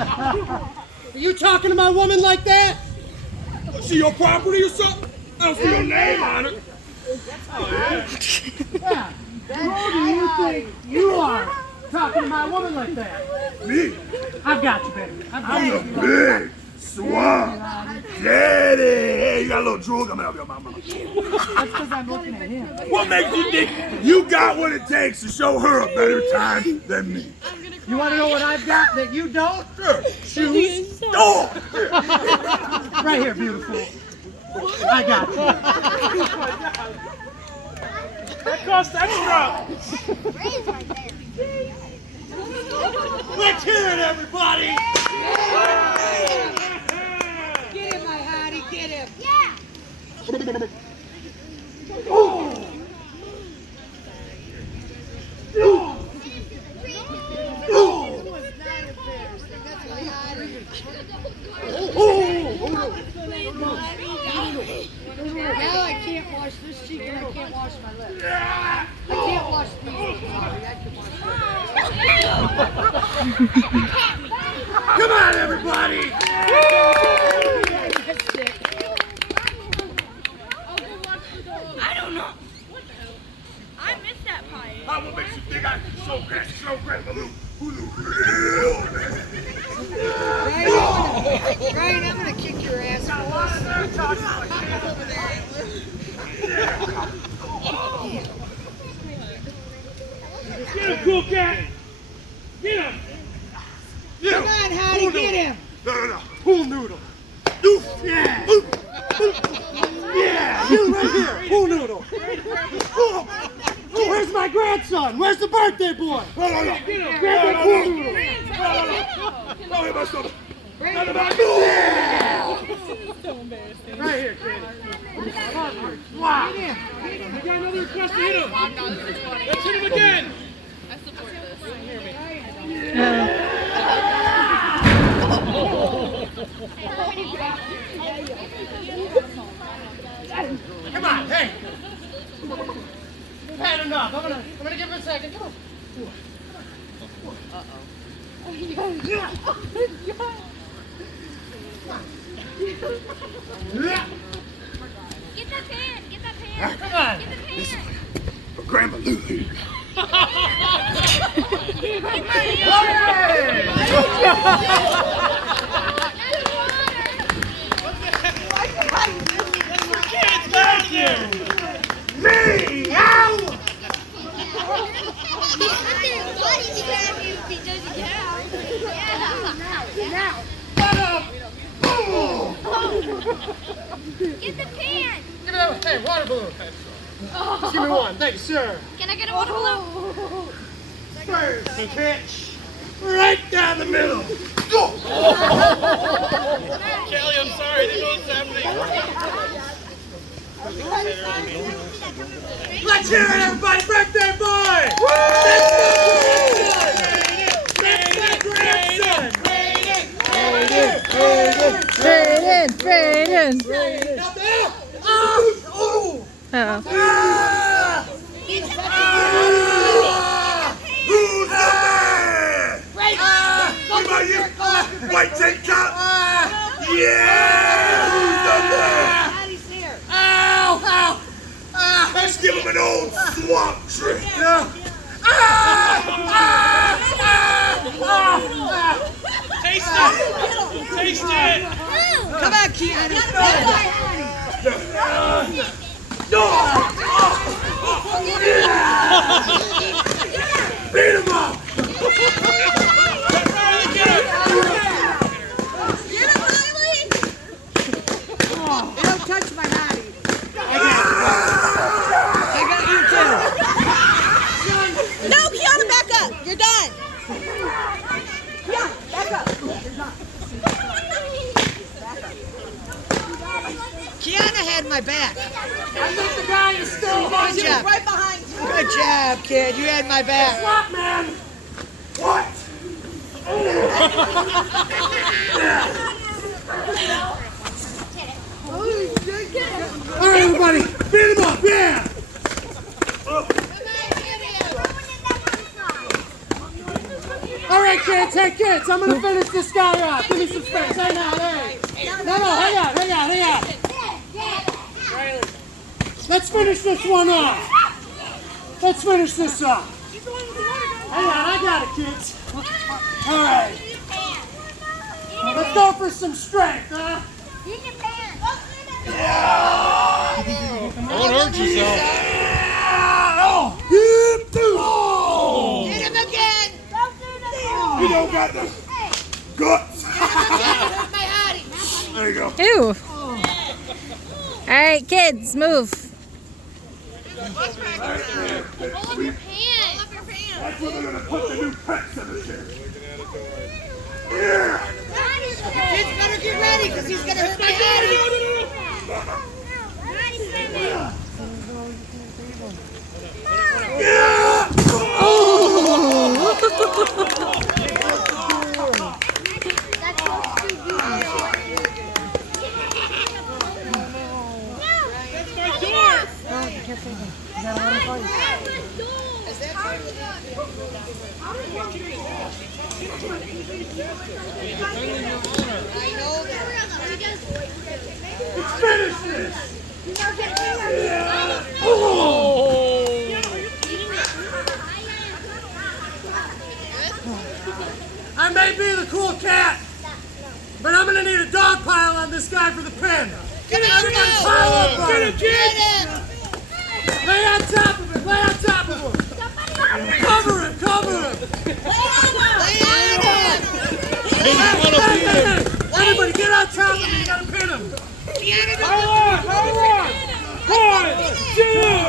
Are you talking to my woman like that? Is she your property or something? I don't see your name on it. Yeah. Who do you think you are talking to my woman like that? Me? I've got you, baby. I'm the big swamp daddy. Hey, you got a little drool coming out of your mouth. That's because I'm looking at him. What makes you think you got what it takes to show her a better time than me? You want to know what I've got that you don't? Sure. Shoes. Oh! Right here, beautiful. I got you. That cost extra. Let's hear it, everybody! Get him, my hottie, get him. Yeah. Now I can't wash this cheek and I can't wash my lips. I can't wash these. I can wash Come on, everybody. I don't know. What the hell? I missed that part. What makes you think I can show great balloon? Ryan, I'm gonna kick your ass. Get him, cool cat. Get him. Come on, hottie, get him. No. Pool noodle. Oof. Yeah. Yeah. You right here, pool noodle. Where's my grandson? Where's the birthday boy? No. Grab that pool noodle. Don't hit my stomach. Bring him. Right here, kid. Wow. Get him. You got another request to hit him. Let's hit him again. I support this. Come on, hey. You've had enough. I'm gonna give him a second. Come on. Get that pan. Get that pan. Come on. Get the pan. For Grandma Lulu. Me! Ow! Get the pan. Give me that. Hey, water balloon. Just give me one. Thank you, sir. Can I get a water balloon? First pitch. Right down the middle. Kelly, I'm sorry. I didn't know what's happening. Let's hear it, everybody. Birthday boy! That's my grandson! Who's the man? What about you? White tank top? Yeah! Who's the man? Hottie's here. Let's give him an old swamp trick. Taste it. Taste it. Come on, Keanu. Beat him up! Don't touch my hottie. I got you too. No, Kiana, back up. You're done. Kiana, back up. Kiana had my back. I think the guy is still Good job. Right behind you. Good job, kid. You had my back. Stop, man. What? All right, everybody. Beat him up, yeah! All right, kids, hang Hey kids, I'm gonna finish this guy off. Give me some space. Hey now, hey. No, hang on. Let's finish this one off. Let's finish this off. Hang on, I got it, kids. All right. Let's go for some strength, huh? Don't hurt yourself. Hit him again. You don't got the guts. Hurt my hottie. There you go. Ew. All right, kids, move. What's practicing? Pull up your pants. That's where they're gonna put the new pets in the chair. Yeah. Kids better get ready because he's gonna hurt my hottie. Finish this. I may be the cool cat, but I'm gonna need a dog pile on this guy for the pin. Everybody pile up on him. Lay on top of him. Cover him. Everybody get on top of him. You gotta pin him. Hold on. 1, 2.